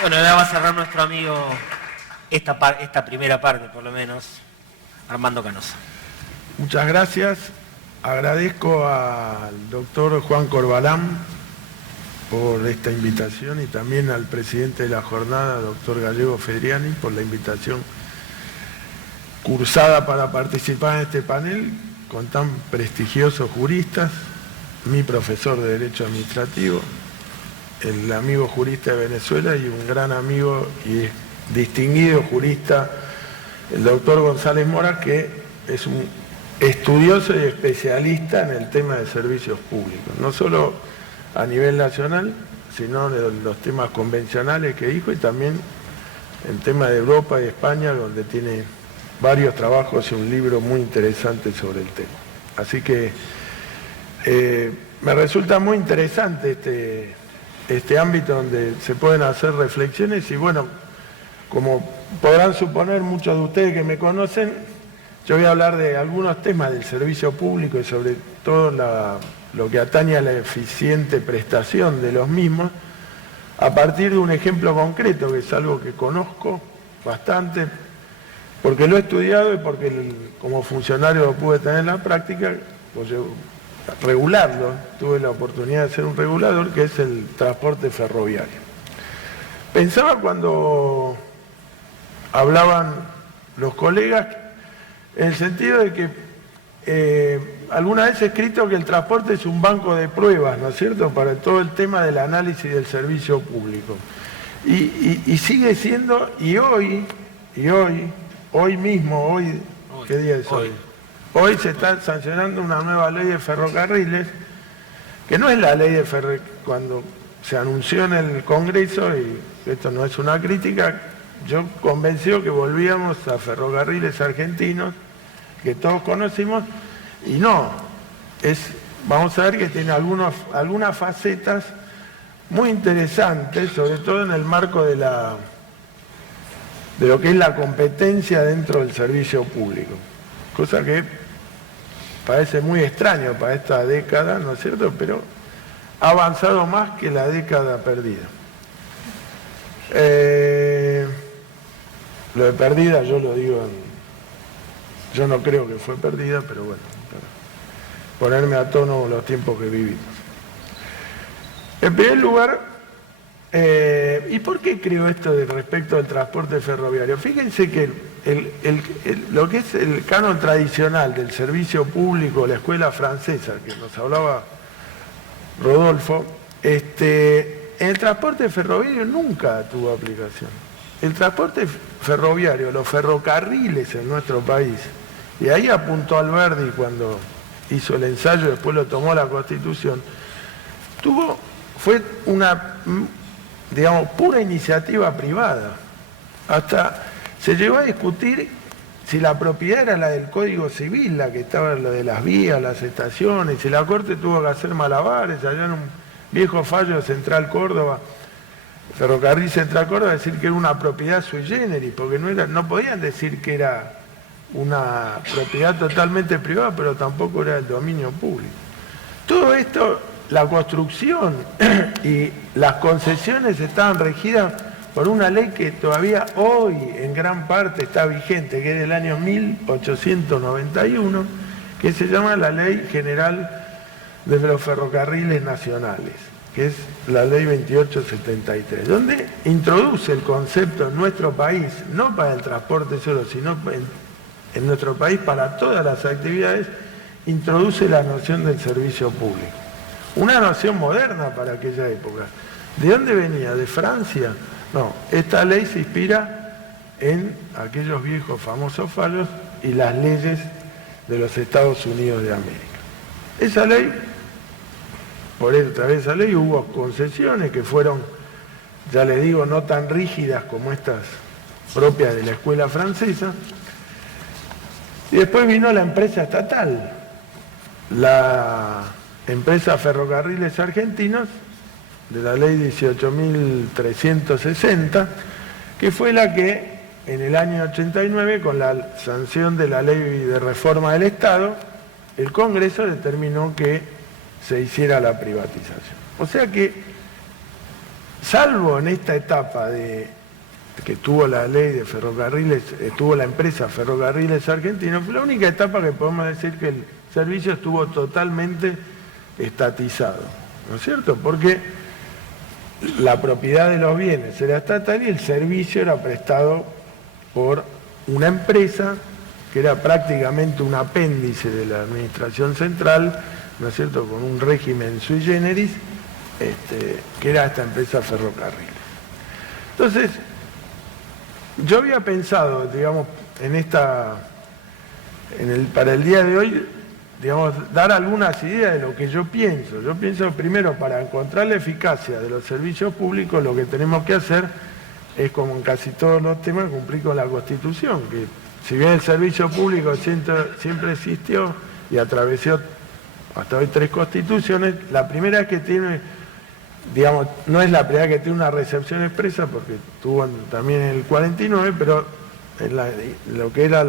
Bueno, ahora va a cerrar nuestro amigo esta primera parte, por lo menos, Armando Canosa. Muchas gracias. Agradezco al doctor Juan Corbalán por esta invitación y también al presidente de la jornada, doctor Gallego Fedriani, por la invitación cursada para participar en este panel con tan prestigiosos juristas, mi profesor de Derecho Administrativo, el amigo jurista de Venezuela y un gran amigo y distinguido jurista, el doctor González Mora, que es un estudioso y especialista en el tema de servicios públicos, no solo a nivel nacional, sino en los temas convencionales que dijo y también en tema de Europa y España, donde tiene varios trabajos y un libro muy interesante sobre el tema. Así que me resulta muy interesante este ámbito donde se pueden hacer reflexiones y bueno, como podrán suponer muchos de ustedes que me conocen, yo voy a hablar de algunos temas del servicio público y sobre todo lo que atañe a la eficiente prestación de los mismos, a partir de un ejemplo concreto, que es algo que conozco bastante, porque lo he estudiado y porque como funcionario lo pude tener en la práctica, pues yo regularlo, tuve la oportunidad de ser un regulador, que es el transporte ferroviario. Pensaba cuando hablaban los colegas, en el sentido de que alguna vez he escrito que el transporte es un banco de pruebas, ¿no es cierto?, para todo el tema del análisis del servicio público. Y sigue siendo, y hoy mismo, ¿qué día es hoy? Hoy se está sancionando una nueva ley de ferrocarriles, que no es la ley de ferrocarriles, cuando se anunció en el Congreso, y esto no es una crítica, yo convenció que volvíamos a ferrocarriles argentinos, que todos conocimos, y no, vamos a ver que tiene algunas facetas muy interesantes, sobre todo en el marco de lo que es la competencia dentro del servicio público, cosa que parece muy extraño para esta década, ¿no es cierto?, pero ha avanzado más que la década perdida. Lo de perdida yo lo digo, yo no creo que fue perdida, pero bueno, para ponerme a tono con los tiempos que vivimos. En primer lugar, ¿y por qué creo esto respecto al transporte ferroviario? Fíjense que lo que es el canon tradicional del servicio público, la escuela francesa, que nos hablaba Rodolfo, en el transporte ferroviario nunca tuvo aplicación. El transporte ferroviario, los ferrocarriles en nuestro país, y ahí apuntó Alberdi cuando hizo el ensayo, después lo tomó la Constitución, fue una, digamos, pura iniciativa privada. Hasta se llegó a discutir si la propiedad era la del Código Civil, la que estaba lo de las vías, las estaciones, y la Corte tuvo que hacer malabares allá en un viejo fallo de Central Córdoba, Ferrocarril Central Córdoba, decir que era una propiedad sui generis, porque no podían decir que era una propiedad totalmente privada, pero tampoco era el dominio público. Todo esto, la construcción y las concesiones estaban regidas por una ley que todavía hoy en gran parte está vigente, que es del año 1891, que se llama la Ley General de los Ferrocarriles Nacionales, que es la Ley 2873, donde introduce el concepto en nuestro país, no para el transporte solo, sino en nuestro país para todas las actividades, introduce la noción del servicio público. Una noción moderna para aquella época. ¿De dónde venía? ¿De Francia? No, esta ley se inspira en aquellos viejos famosos fallos y las leyes de los Estados Unidos de América. Esa ley, por otra vez esa ley, hubo concesiones que fueron, ya les digo, no tan rígidas como estas propias de la escuela francesa. Y después vino la empresa estatal, la empresa Ferrocarriles Argentinos, de la ley 18.360, que fue la que en el año 89, con la sanción de la ley de reforma del Estado, el Congreso determinó que se hiciera la privatización. O sea que salvo en esta etapa que tuvo la ley de ferrocarriles, tuvo la empresa Ferrocarriles Argentinos, fue la única etapa que podemos decir que el servicio estuvo totalmente estatizado, ¿no es cierto? Porque la propiedad de los bienes era estatal y el servicio era prestado por una empresa que era prácticamente un apéndice de la administración central, ¿no es cierto?, con un régimen sui generis, que era esta empresa Ferrocarriles. Entonces, yo había pensado, digamos, para el día de hoy, digamos, dar algunas ideas de lo que yo pienso. Yo pienso, primero, para encontrar la eficacia de los servicios públicos, lo que tenemos que hacer es, como en casi todos los temas, cumplir con la Constitución, que si bien el servicio público siempre existió y atravesó hasta hoy 3 constituciones, la primera es que tiene, digamos, no es la primera que tiene una recepción expresa, porque tuvo también en el 49, pero en lo que era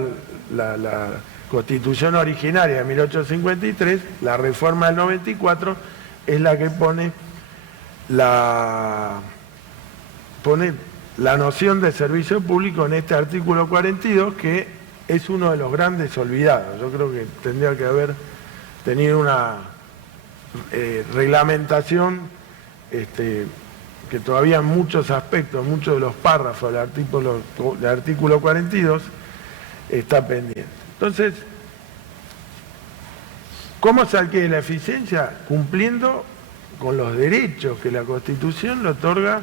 la Constitución originaria de 1853, la reforma del 94, es la que pone la noción de servicio público en este artículo 42, que es uno de los grandes olvidados. Yo creo que tendría que haber tenido una reglamentación que todavía en muchos aspectos, muchos de los párrafos del artículo 42 está pendiente. Entonces, ¿cómo se adquiere la eficiencia? Cumpliendo con los derechos que la Constitución le otorga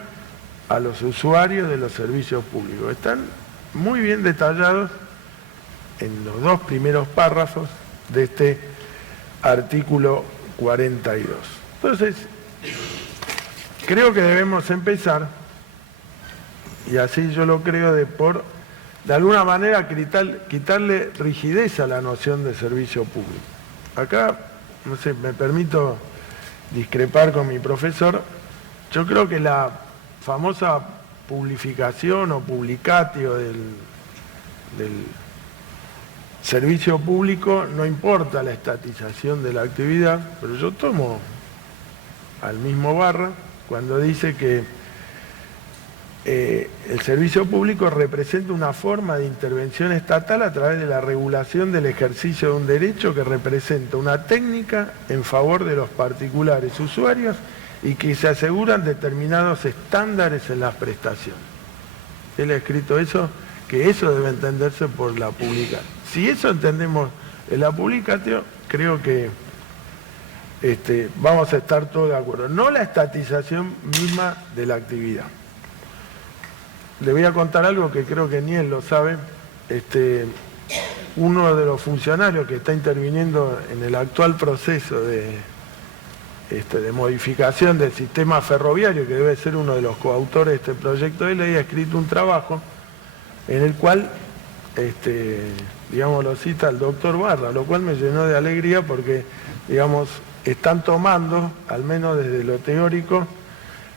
a los usuarios de los servicios públicos. Están muy bien detallados en los 2 primeros párrafos de este artículo 42. Entonces, creo que debemos empezar, y así yo lo creo, de alguna manera quitarle rigidez a la noción de servicio público. Acá, no sé, me permito discrepar con mi profesor. Yo creo que la famosa publificación o publicatio del servicio público, no importa la estatización de la actividad, pero yo tomo al mismo Barra cuando dice que el servicio público representa una forma de intervención estatal a través de la regulación del ejercicio de un derecho que representa una técnica en favor de los particulares usuarios y que se aseguran determinados estándares en las prestaciones. Él ha escrito eso, que eso debe entenderse por la publicación. Si eso entendemos en la publicación, creo que vamos a estar todos de acuerdo. No la estatización misma de la actividad. Le voy a contar algo que creo que ni él lo sabe. Uno de los funcionarios que está interviniendo en el actual proceso de modificación del sistema ferroviario, que debe ser uno de los coautores de este proyecto de ley, ha escrito un trabajo en el cual, digamos, lo cita el doctor Barra, lo cual me llenó de alegría porque, digamos, están tomando, al menos desde lo teórico,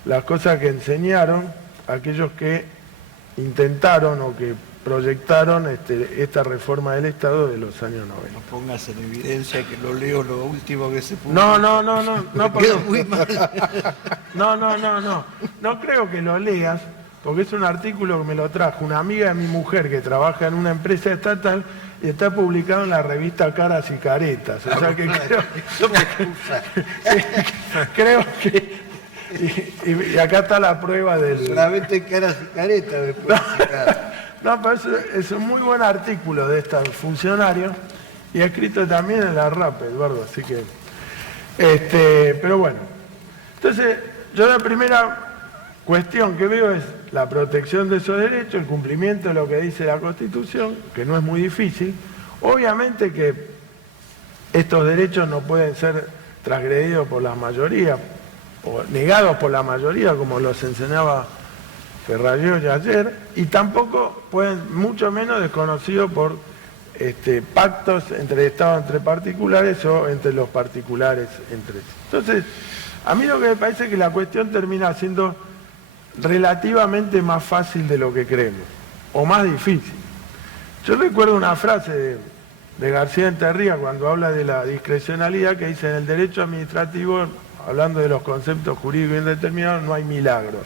las cosas que enseñaron aquellos que intentaron o que proyectaron esta reforma del Estado de los años 90. No pongas en evidencia que lo leo lo último que se puso. No, Quedó muy mal. No creo que lo leas, porque es un artículo que me lo trajo una amiga de mi mujer que trabaja en una empresa estatal y está publicado en la revista Caras y Caretas. O sea que creo que... Y acá está la prueba del... Solamente Caras y Caretas después. No, pero es un muy buen artículo de este funcionario y escrito también en la RAP, Eduardo, así que... pero bueno, entonces yo la primera cuestión que veo es la protección de esos derechos, el cumplimiento de lo que dice la Constitución, que no es muy difícil. Obviamente que estos derechos no pueden ser transgredidos por la mayoría, o negados por la mayoría, como los enseñaba Ferrayoli ayer, y tampoco pueden, mucho menos, desconocidos por pactos entre Estados, entre particulares o entre los particulares entre sí. Entonces, a mí lo que me parece es que la cuestión termina siendo relativamente más fácil de lo que creemos, o más difícil. Yo recuerdo una frase de García Enterría cuando habla de la discrecionalidad, que dice: en el derecho administrativo, hablando de los conceptos jurídicos indeterminados, no hay milagros.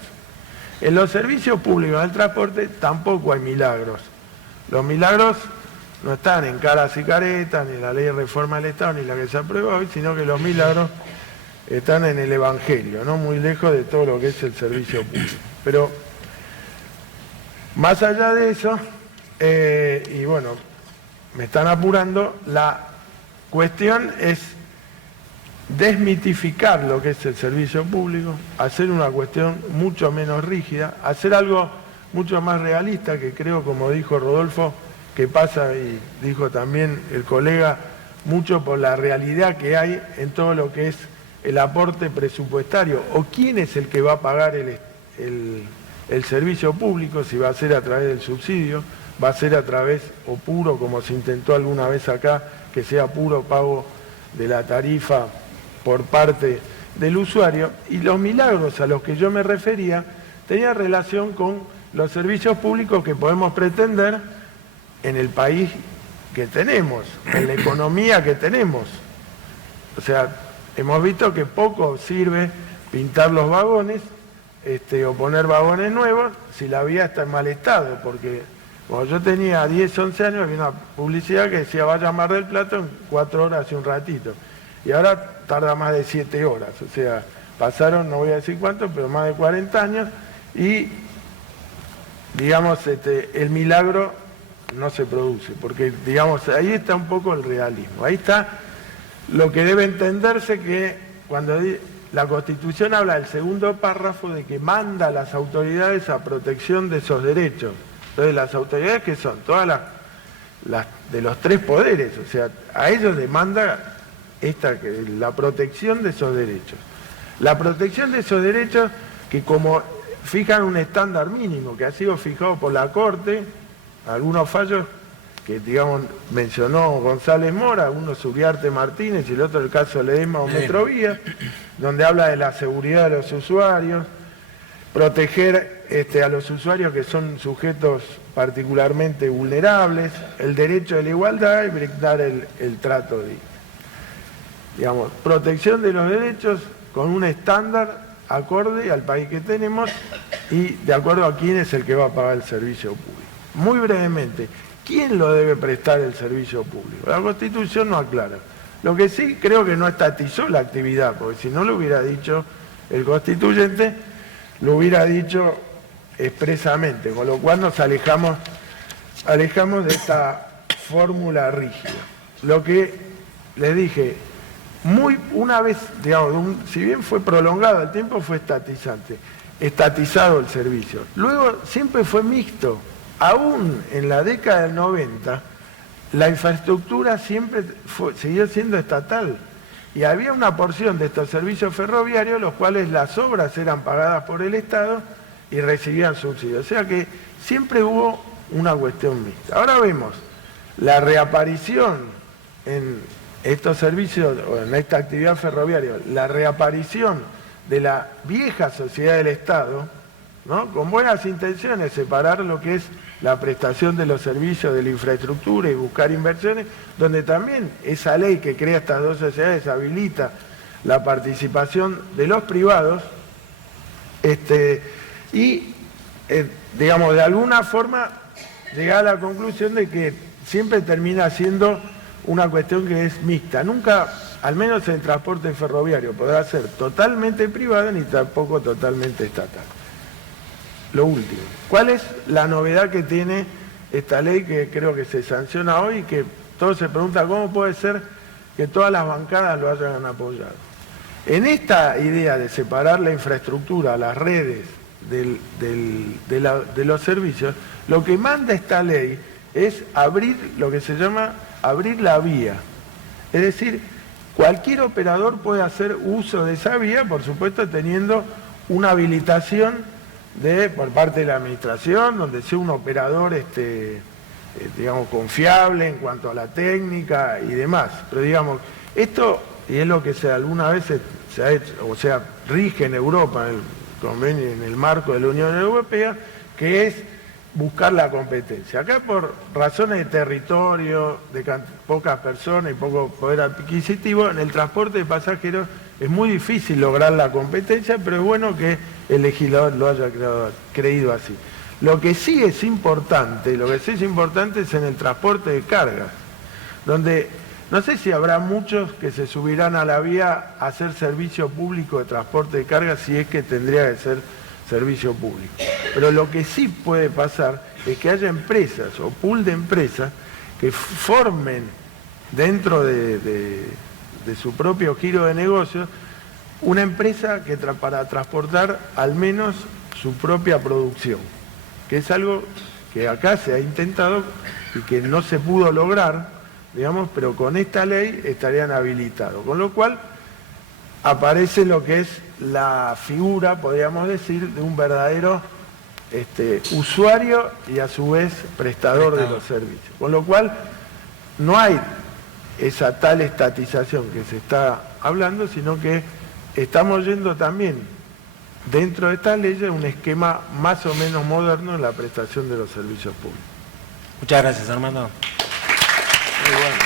En los servicios públicos del transporte tampoco hay milagros. Los milagros no están en caras y caretas, ni en la ley de reforma del Estado, ni la que se aprueba hoy, sino que los milagros están en el Evangelio, no muy lejos de todo lo que es el servicio público. Pero más allá de eso, y bueno, me están apurando, la cuestión es desmitificar lo que es el servicio público, hacer una cuestión mucho menos rígida, hacer algo mucho más realista, que creo, como dijo Rodolfo, que pasa, y dijo también el colega, mucho por la realidad que hay en todo lo que es el aporte presupuestario, o quién es el que va a pagar el servicio público, si va a ser a través del subsidio, va a ser a través, o puro, como se intentó alguna vez acá, que sea puro pago de la tarifa por parte del usuario. Y los milagros a los que yo me refería tenían relación con los servicios públicos que podemos pretender en el país que tenemos, en la economía que tenemos. O sea, hemos visto que poco sirve pintar los vagones o poner vagones nuevos si la vía está en mal estado, porque cuando yo tenía 10, 11 años había una publicidad que decía vaya a Mar del Plata en 4 horas y un ratito, y ahora tarda más de 7 horas, o sea, pasaron, no voy a decir cuánto, pero más de 40 años, y digamos, el milagro no se produce, porque digamos, ahí está un poco el realismo, ahí está lo que debe entenderse, que cuando la Constitución habla del segundo párrafo de que manda a las autoridades a protección de esos derechos. Entonces, las autoridades, que son todas las de los 3 poderes, o sea, a ellos demanda la protección de esos derechos. La protección de esos derechos que, como fijan un estándar mínimo que ha sido fijado por la Corte, algunos fallos que, digamos, mencionó González Mora, uno Subiarte Martínez y el otro el caso Ledesma o Metrovía, donde habla de la seguridad de los usuarios, proteger a los usuarios que son sujetos particularmente vulnerables, el derecho de la igualdad y brindar el trato digno. Digamos, protección de los derechos con un estándar acorde al país que tenemos y de acuerdo a quién es el que va a pagar el servicio público. Muy brevemente, ¿quién lo debe prestar el servicio público? La Constitución no aclara. Lo que sí creo que no estatizó la actividad, porque si no lo hubiera dicho el constituyente, lo hubiera dicho expresamente, con lo cual nos alejamos de esta fórmula rígida. Lo que les dije, una vez, digamos, si bien fue prolongado el tiempo, fue estatizado el servicio. Luego siempre fue mixto. Aún en la década del 90, la infraestructura siempre siguió siendo estatal. Y había una porción de estos servicios ferroviarios, los cuales las obras eran pagadas por el Estado y recibían subsidios. O sea que siempre hubo una cuestión mixta. Ahora vemos la reaparición en estos servicios, o en esta actividad ferroviaria, la reaparición de la vieja sociedad del Estado, ¿no? Con buenas intenciones, separar lo que es la prestación de los servicios de la infraestructura y buscar inversiones, donde también esa ley que crea estas 2 sociedades habilita la participación de los privados, digamos, de alguna forma llegar a la conclusión de que siempre termina siendo una cuestión que es mixta. Nunca, al menos en el transporte ferroviario, podrá ser totalmente privado ni tampoco totalmente estatal. Lo último, ¿cuál es la novedad que tiene esta ley que creo que se sanciona hoy y que todos se preguntan cómo puede ser que todas las bancadas lo hayan apoyado? En esta idea de separar la infraestructura, las redes de los servicios, lo que manda esta ley es abrir lo que se llama abrir la vía. Es decir, cualquier operador puede hacer uso de esa vía, por supuesto teniendo una habilitación por parte de la administración, donde sea un operador digamos, confiable en cuanto a la técnica y demás. Pero digamos, esto, y es lo que alguna vez se ha hecho, o sea, rige en Europa, en el convenio, en el marco de la Unión Europea, que es buscar la competencia. Acá, por razones de territorio, de pocas personas y poco poder adquisitivo, en el transporte de pasajeros es muy difícil lograr la competencia, pero es bueno que el legislador lo haya creído así. Lo que sí es importante es en el transporte de cargas, donde no sé si habrá muchos que se subirán a la vía a hacer servicio público de transporte de cargas, si es que tendría que ser servicio público. Pero lo que sí puede pasar es que haya empresas o pool de empresas que formen dentro de su propio giro de negocios una empresa que para transportar al menos su propia producción, que es algo que acá se ha intentado y que no se pudo lograr, digamos, pero con esta ley estarían habilitados, con lo cual aparece lo que es la figura, podríamos decir, de un verdadero usuario y a su vez prestador de los servicios, con lo cual no hay esa tal estatización que se está hablando, sino que estamos yendo también dentro de esta ley un esquema más o menos moderno en la prestación de los servicios públicos. Muchas gracias, Armando. Muy bueno.